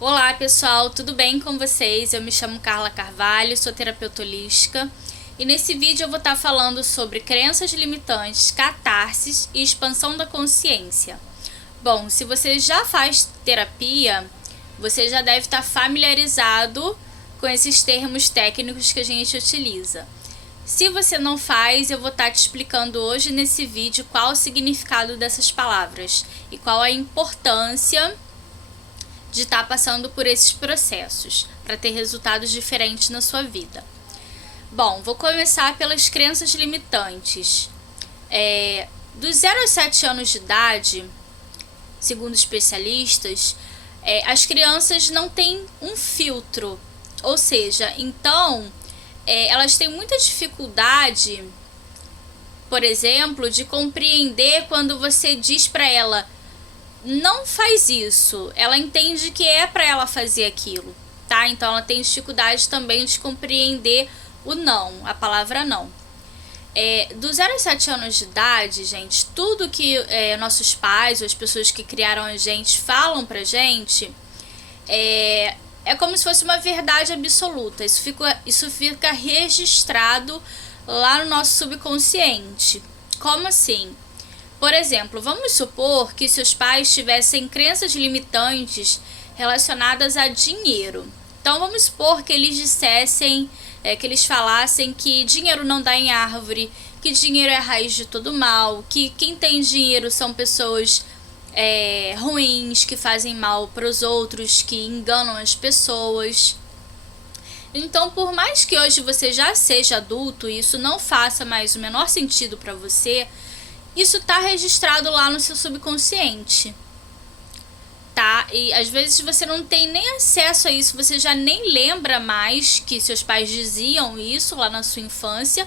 Olá pessoal, tudo bem com vocês? Eu me chamo Carla Carvalho, sou terapeuta holística e nesse vídeo eu vou estar falando sobre crenças limitantes, catarses e expansão da consciência. Bom, se você já faz terapia, você já deve estar familiarizado com esses termos técnicos que a gente utiliza. Se você não faz, eu vou estar te explicando hoje nesse vídeo qual o significado dessas palavras e qual a importância de estar passando por esses processos para ter resultados diferentes na sua vida. Bom, vou começar pelas crenças limitantes. Dos 0 aos 7 anos de idade, segundo especialistas, as crianças não têm um filtro, ou seja, então elas têm muita dificuldade, por exemplo, de compreender quando você diz para ela não faz isso. Ela entende que é para ela fazer aquilo, tá? Então ela tem dificuldade também de compreender o não, a palavra não. Dos 0 aos 7 anos de idade, gente, tudo que nossos pais ou as pessoas que criaram a gente falam pra gente é como se fosse uma verdade absoluta. Isso fica registrado lá no nosso subconsciente. Como assim? Por exemplo, vamos supor que seus pais tivessem crenças limitantes relacionadas a dinheiro. Então vamos supor que eles dissessem, que eles falassem que dinheiro não dá em árvore, que dinheiro é a raiz de todo mal, que quem tem dinheiro são pessoas ruins, que fazem mal para os outros, que enganam as pessoas. Então, por mais que hoje você já seja adulto e isso não faça mais o menor sentido para você, isso está registrado lá no seu subconsciente, tá? E às vezes você não tem nem acesso a isso, você já nem lembra mais que seus pais diziam isso lá na sua infância,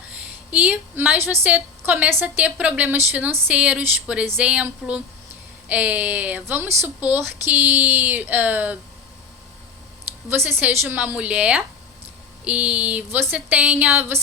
mas você começa a ter problemas financeiros, por exemplo. Vamos supor que você seja uma mulher e você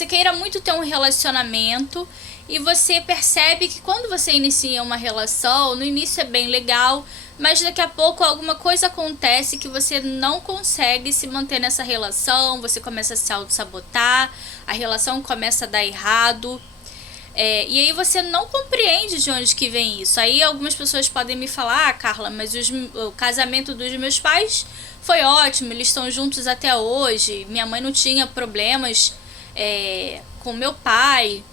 queira muito ter um relacionamento e você percebe que quando você inicia uma relação, no início é bem legal, mas daqui a pouco alguma coisa acontece que você não consegue se manter nessa relação, você começa a se auto-sabotar, a relação começa a dar errado. E aí você não compreende de onde que vem isso. Aí algumas pessoas podem me falar, Carla, mas o casamento dos meus pais foi ótimo, eles estão juntos até hoje, minha mãe não tinha problemas com meu pai.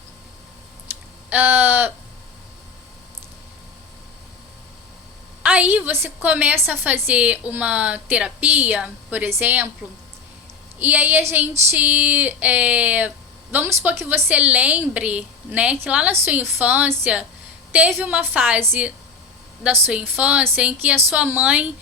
Aí você começa a fazer uma terapia, por exemplo, e aí a gente vamos supor que você lembre, né, que lá na sua infância teve uma fase da sua infância em que a sua mãe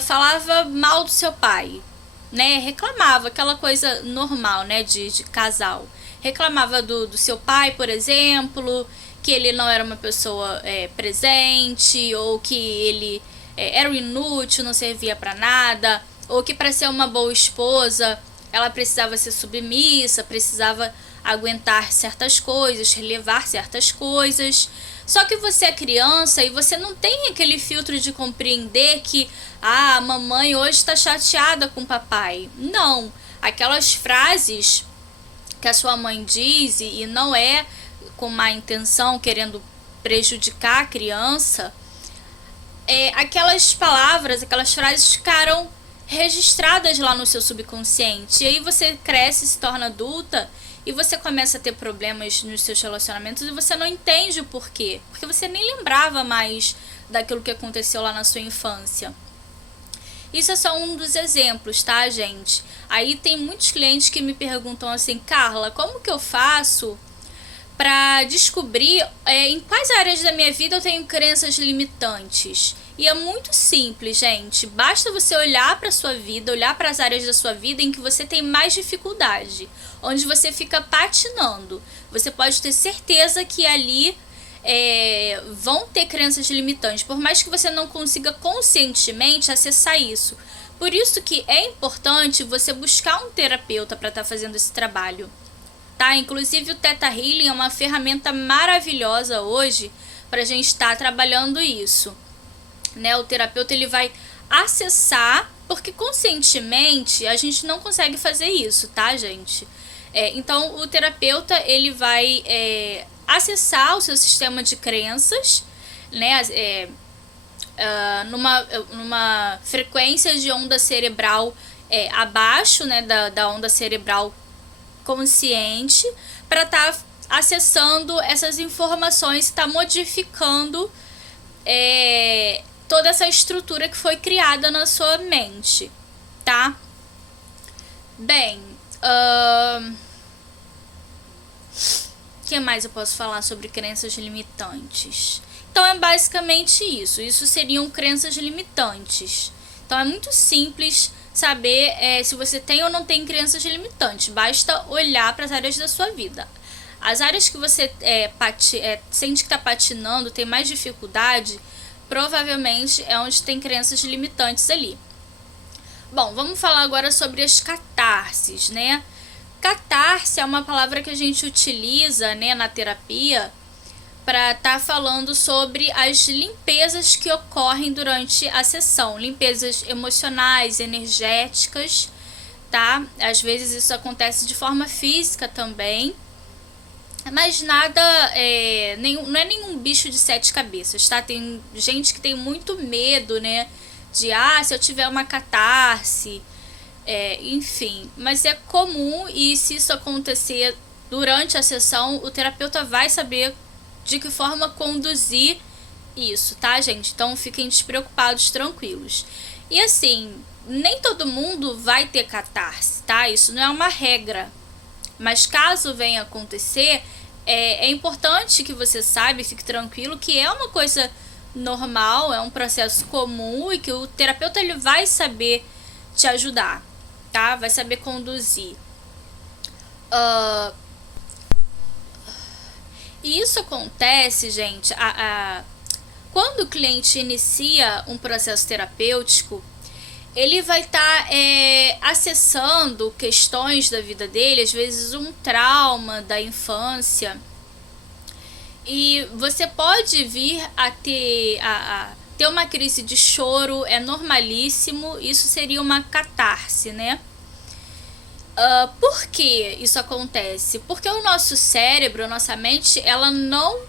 falava mal do seu pai, né, reclamava, aquela coisa normal, né, de casal. Reclamava do seu pai, por exemplo, que ele não era uma pessoa presente, ou que ele era um inútil, não servia para nada, ou que para ser uma boa esposa ela precisava ser submissa, precisava aguentar certas coisas, relevar certas coisas. Só que você é criança e você não tem aquele filtro de compreender que a mamãe hoje está chateada com o papai. Não, aquelas frases que a sua mãe diz e não é com má intenção, querendo prejudicar a criança, aquelas palavras, aquelas frases ficaram registradas lá no seu subconsciente. E aí você cresce, se torna adulta e você começa a ter problemas nos seus relacionamentos e você não entende o porquê, porque você nem lembrava mais daquilo que aconteceu lá na sua infância. Isso é só um dos exemplos, tá, gente? Aí tem muitos clientes que me perguntam assim, Carla, como que eu faço para descobrir em quais áreas da minha vida eu tenho crenças limitantes? E é muito simples, gente. Basta você olhar para sua vida, olhar para as áreas da sua vida em que você tem mais dificuldade, onde você fica patinando. Você pode ter certeza que ali vão ter crenças limitantes, por mais que você não consiga conscientemente acessar isso. Por isso que é importante você buscar um terapeuta para estar fazendo esse trabalho, tá? Inclusive o Theta Healing é uma ferramenta maravilhosa hoje para a gente estar trabalhando isso, né? O terapeuta ele vai acessar, porque conscientemente a gente não consegue fazer isso, tá, gente? Então, o terapeuta, ele vai acessar o seu sistema de crenças, né, numa frequência de onda cerebral abaixo, né, da onda cerebral consciente, para estar acessando essas informações, está modificando toda essa estrutura que foi criada na sua mente, tá? Bem, o que mais eu posso falar sobre crenças limitantes? Então é basicamente isso. Isso seriam crenças limitantes. Então é muito simples saber se você tem ou não tem crenças limitantes. Basta olhar para as áreas da sua vida. As áreas que você sente que está patinando, tem mais dificuldade, provavelmente é onde tem crenças limitantes ali. Bom, vamos falar agora sobre as catarses, né? Catarse é uma palavra que a gente utiliza, né, na terapia para estar falando sobre as limpezas que ocorrem durante a sessão. Limpezas emocionais, energéticas, tá? Às vezes isso acontece de forma física também. Mas nada, não é nenhum bicho de 7 cabeças, tá? Tem gente que tem muito medo, né? De, se eu tiver uma catarse, enfim. Mas é comum, e se isso acontecer durante a sessão, o terapeuta vai saber de que forma conduzir isso, tá, gente? Então fiquem despreocupados, tranquilos. E assim, nem todo mundo vai ter catarse, tá? Isso não é uma regra. Mas caso venha acontecer, é importante que você saiba e fique tranquilo que é uma coisa normal, é um processo comum e que o terapeuta ele vai saber te ajudar, tá? Vai saber conduzir. E isso acontece, gente, quando o cliente inicia um processo terapêutico, ele vai estar acessando questões da vida dele, às vezes um trauma da infância. E você pode vir a ter uma crise de choro, é normalíssimo, isso seria uma catarse, né? Por que isso acontece? Porque o nosso cérebro, a nossa mente, ela não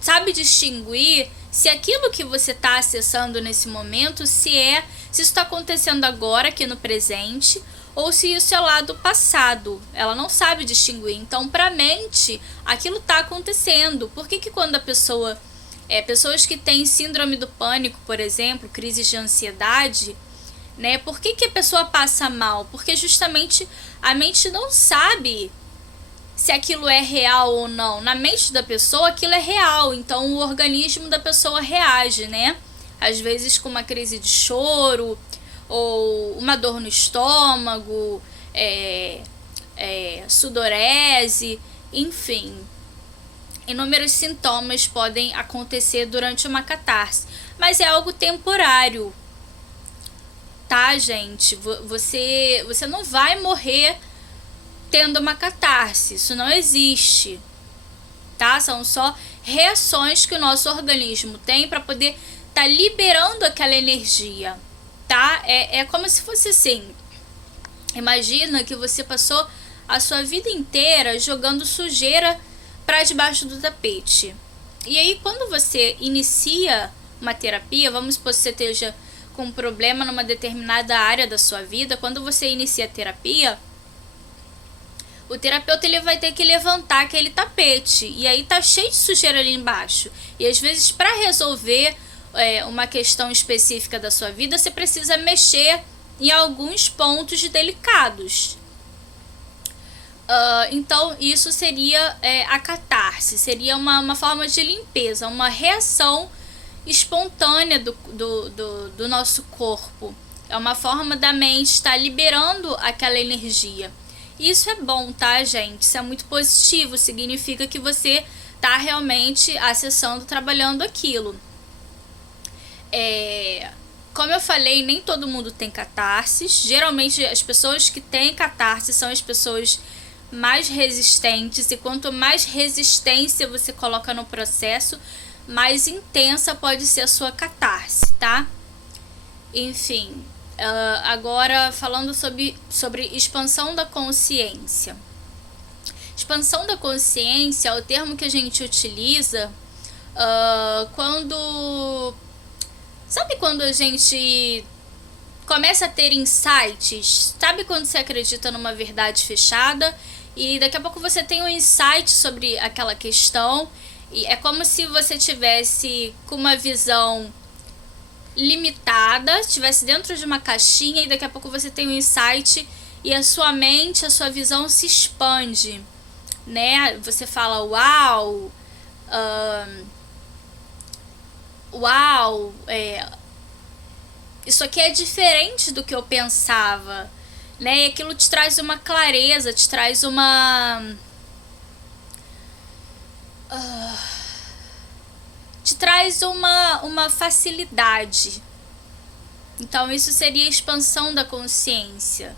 sabe distinguir se aquilo que você está acessando nesse momento, se isso está acontecendo agora, aqui no presente, ou se isso é lá do passado. Ela não sabe distinguir. Então, para a mente, aquilo está acontecendo. Por que quando a pessoa... pessoas que têm síndrome do pânico, por exemplo, crises de ansiedade, né? Por que a pessoa passa mal? Porque justamente a mente não sabe se aquilo é real ou não. Na mente da pessoa, aquilo é real. Então, o organismo da pessoa reage, né? Às vezes com uma crise de choro, ou uma dor no estômago, sudorese, enfim. Inúmeros sintomas podem acontecer durante uma catarse, mas é algo temporário, tá, gente? Você não vai morrer tendo uma catarse, isso não existe, tá? São só reações que o nosso organismo tem para poder estar liberando aquela energia, tá? É como se fosse assim. Imagina que você passou a sua vida inteira jogando sujeira para debaixo do tapete. E aí, quando você inicia uma terapia, vamos supor que você esteja com um problema numa determinada área da sua vida, quando você inicia a terapia, o terapeuta ele vai ter que levantar aquele tapete. E aí tá cheio de sujeira ali embaixo. E às vezes, para resolver uma questão específica da sua vida, você precisa mexer em alguns pontos delicados. Então isso seria a catarse, seria uma forma de limpeza, uma reação espontânea do nosso corpo. É uma forma da mente estar liberando aquela energia. Isso é bom, tá, gente? Isso é muito positivo, significa que você está realmente acessando, trabalhando aquilo. Como eu falei, nem todo mundo tem catarses. Geralmente as pessoas que têm catarse são as pessoas mais resistentes, e quanto mais resistência você coloca no processo, mais intensa pode ser a sua catarse, tá? Enfim, agora falando sobre expansão da consciência. Expansão da consciência é o termo que a gente utiliza quando... Sabe quando a gente começa a ter insights? Sabe quando você acredita numa verdade fechada e daqui a pouco você tem um insight sobre aquela questão e é como se você tivesse com uma visão limitada, estivesse dentro de uma caixinha e daqui a pouco você tem um insight e a sua mente, a sua visão se expande, né? Você fala, uau, isso aqui é diferente do que eu pensava, né? E aquilo te traz uma clareza, te traz uma facilidade. Então isso seria a expansão da consciência.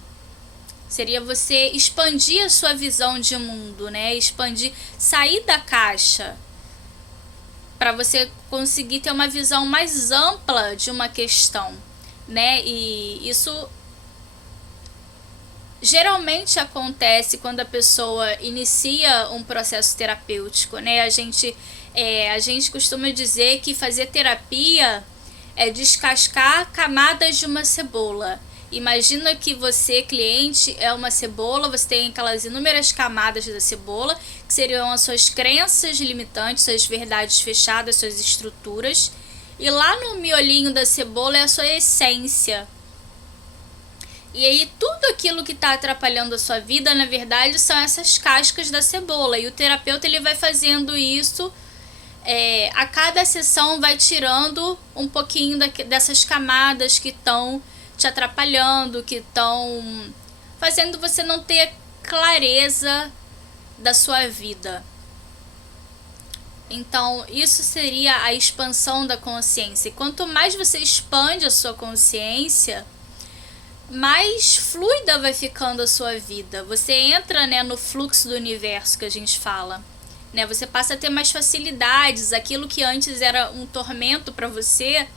Seria você expandir a sua visão de mundo, né? Expandir, sair da caixa, para você conseguir ter uma visão mais ampla de uma questão, né? E isso geralmente acontece quando a pessoa inicia um processo terapêutico, né? A gente costuma dizer que fazer terapia é descascar camadas de uma cebola. Imagina que você, cliente, é uma cebola, você tem aquelas inúmeras camadas da cebola, que seriam as suas crenças limitantes, suas verdades fechadas, suas estruturas. E lá no miolinho da cebola é a sua essência. E aí tudo aquilo que está atrapalhando a sua vida, na verdade, são essas cascas da cebola. E o terapeuta ele vai fazendo isso, a cada sessão vai tirando um pouquinho dessas camadas que estão te atrapalhando, que estão fazendo você não ter clareza da sua vida. Então, isso seria a expansão da consciência. E quanto mais você expande a sua consciência, mais fluida vai ficando a sua vida. Você entra, né, no fluxo do universo que a gente fala, né? Você passa a ter mais facilidades. Aquilo que antes era um tormento para você,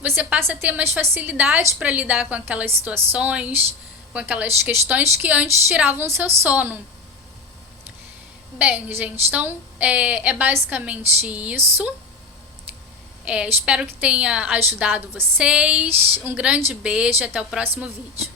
você passa a ter mais facilidade para lidar com aquelas situações, com aquelas questões que antes tiravam o seu sono. Bem, gente, então é basicamente isso. Espero que tenha ajudado vocês. Um grande beijo e até o próximo vídeo.